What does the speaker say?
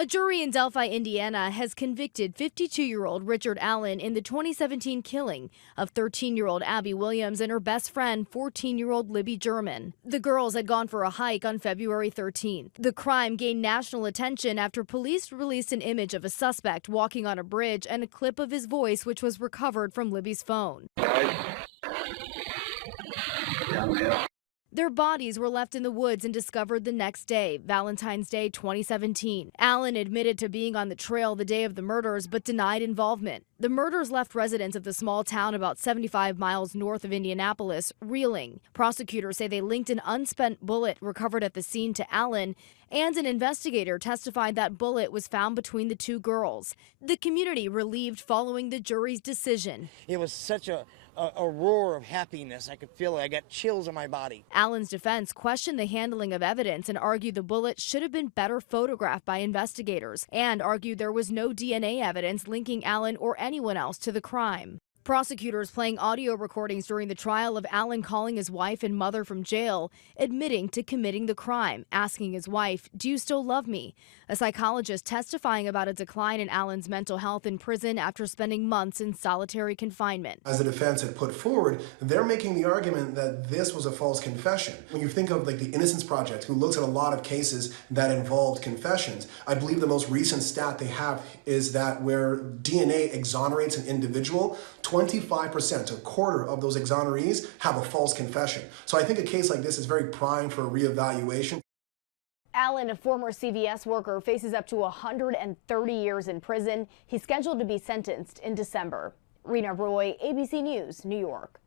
A jury in Delphi, Indiana has convicted 52-year-old Richard Allen in the 2017 killing of 13-year-old Abby Williams and her best friend, 14-year-old Libby German. The girls had gone for a hike on February 13th. The crime gained national attention after police released an image of a suspect walking on a bridge and a clip of his voice, which was recovered from Libby's phone. Their bodies were left in the woods and discovered the next day, Valentine's Day 2017. Allen admitted to being on the trail the day of the murders but denied involvement. The murders left residents of the small town about 75 miles north of Indianapolis reeling. Prosecutors say they linked an unspent bullet recovered at the scene to Allen, and an investigator testified that bullet was found between the two girls. The community relieved following the jury's decision. It was such a roar of happiness. I could feel it. I got chills on my body. Allen's defense questioned the handling of evidence and argued the bullet should have been better photographed by investigators, and argued there was no DNA evidence linking Allen or anyone else to the crime. Prosecutors playing audio recordings during the trial of Allen calling his wife and mother from jail, admitting to committing the crime, asking his wife, "Do you still love me?" A psychologist testifying about a decline in Allen's mental health in prison after spending months in solitary confinement. As the defense had put forward, they're making the argument that this was a false confession. When you think of like the Innocence Project, who looks at a lot of cases that involved confessions, I believe the most recent stat they have is that where DNA exonerates an individual, 25%, a quarter of those exonerees have a false confession. So I think a case like this is very prime for a reevaluation. Allen, a former CVS worker, faces up to 130 years in prison. He's scheduled to be sentenced in December. Rena Roy, ABC News, New York.